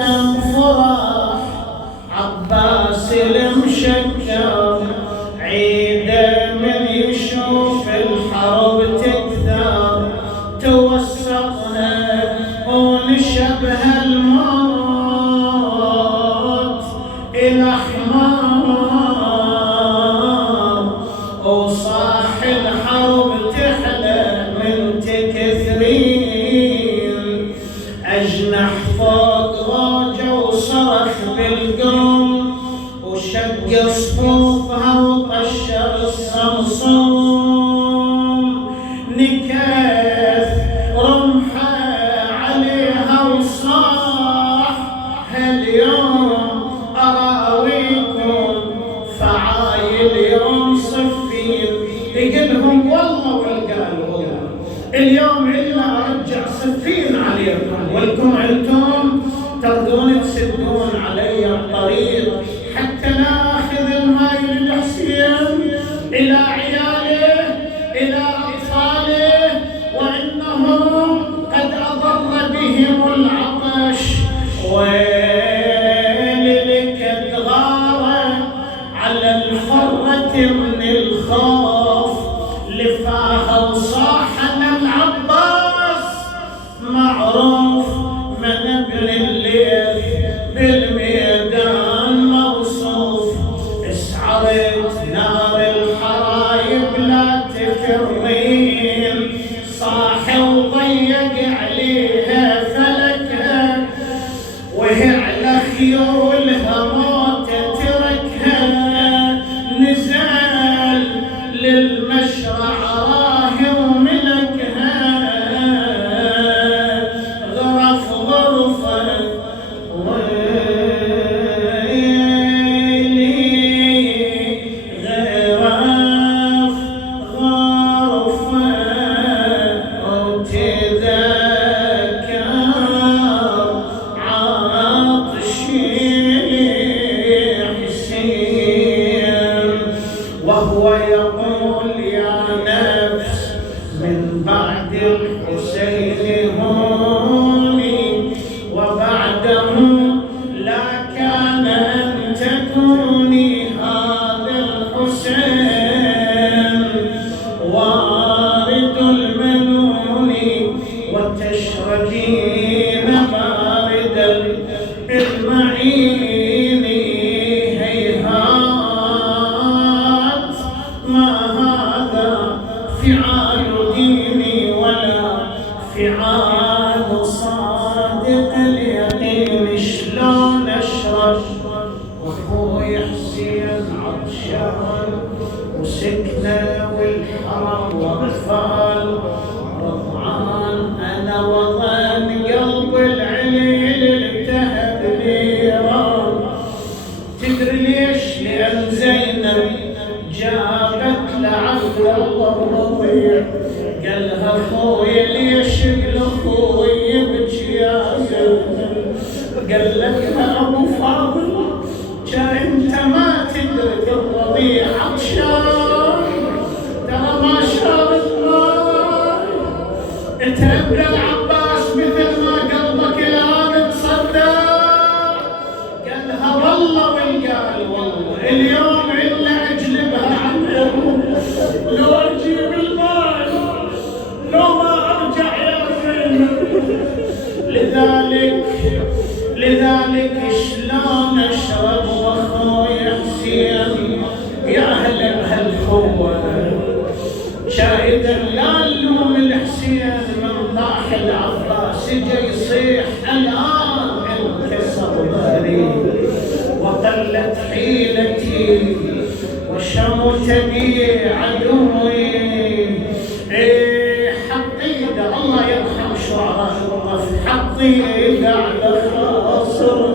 فرح عباس المشكر عيده من يشوف الحرب تكثر توسطنا ونشبه الموت إلى حمار وصاح الحرب تحلى من تكثرين أجنح فوق روجه وصرخ بالقوم وشق صفوفها وطشر الصمصوم نكث رمحه عليها وصاح هاليوم أراويكم فعايل يوم صفين يقلهم والله والقال والله اليوم إلا أرجع صفين عليكم ولكم أنتم تقدرون تسدون علي الطريق حتى ناخذ الماي للحسين إلى عياله إلى أطفاله وإنهم قد أضر بهم العطش ويل لك الغارة على الحرة من الخوف لفاها وصاحنا العباس معروف من ابن الليل بالميدان موصوف اسعرت نار الحرايب لا تفرين صاح وضيق عليها فلكها وهي على خيولها موتة تركها نزل للمشرع راهي وملكها غرف غرفة ويلي غرف غرفة وتذكر عطشي حسين وهو يقول يا نفس من بعد الحسين هوني وبعده لا كان أن تكوني هذا الحسين وارد المنون وتشربين بارد المعين هيهات ما هذا فعال ديني ولا فعال صادق اليقين شلون اشرب واخوي حسين عطشان وسكنه والحرم واطفال رضعان انا وضان قلب العليل التهب نيران تدري ليش؟ لأن زينب جابت لعبد الله رضيع قالها خويا ليش اخوي يبكي يا زينب قال لك ابو فاضل كان انت ما تدرك الرضيع عطشان ترى ما شرب ماي تهبل العباس مثل ما قلبك الان تصدق قالها والله والقال والله اليوم إلا أجلبها عنهم لو أجيب الماء لو ما أرجع يا زينب لذلك شلون أشرب وأخوي حسين يا أهلا بهالخوة شاهدا لا نلوم الحسين من طاح العباس جاي يصيح الآن انكسر ظهري وقلت حيلتي وشمت بي عدوي حط ايده الله يرحم شعراء الوقف حط ايده على خاصر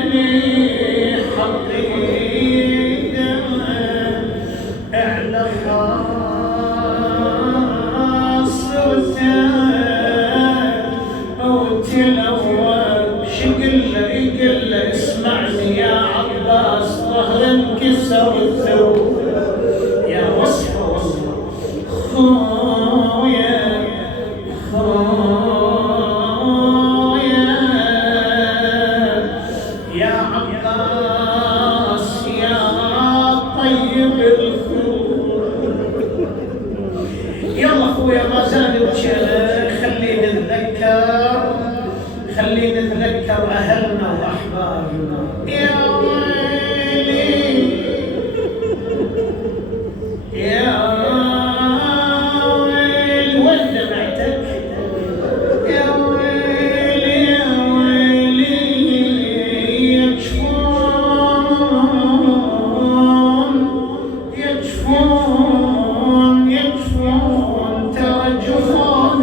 ويلي حط ايده على خلينا نتذكر أهلنا وأحبابنا. يا ويلي يا ويلي وين دمعتك؟ يا ويلي يا ويلي يجفون ترى جفون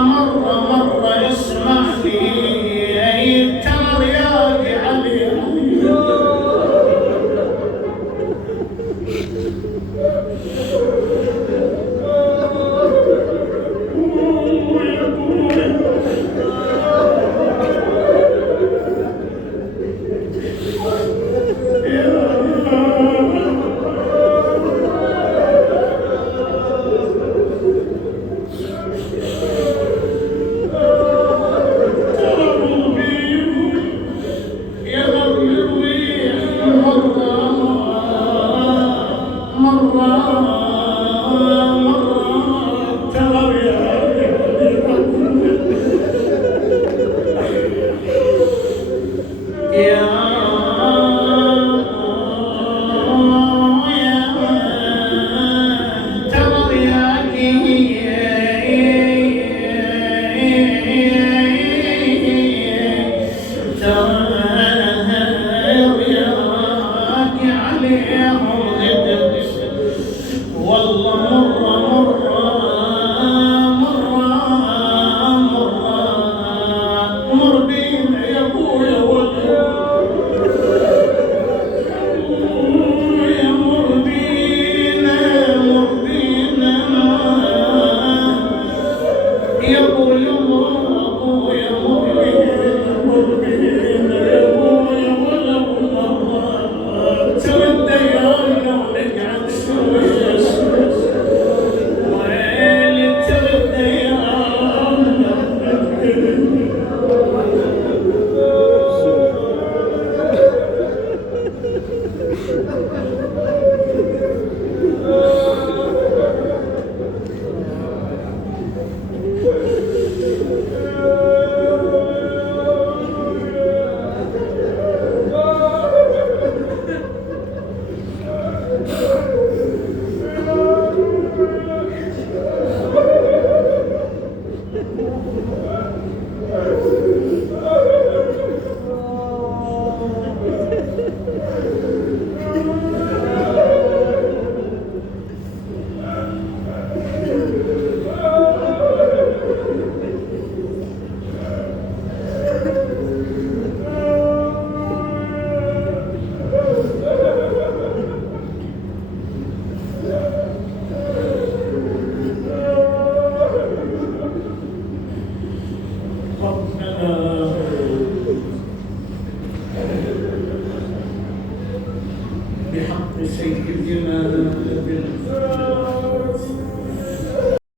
الأرض مرة اسمع بحق سيدنا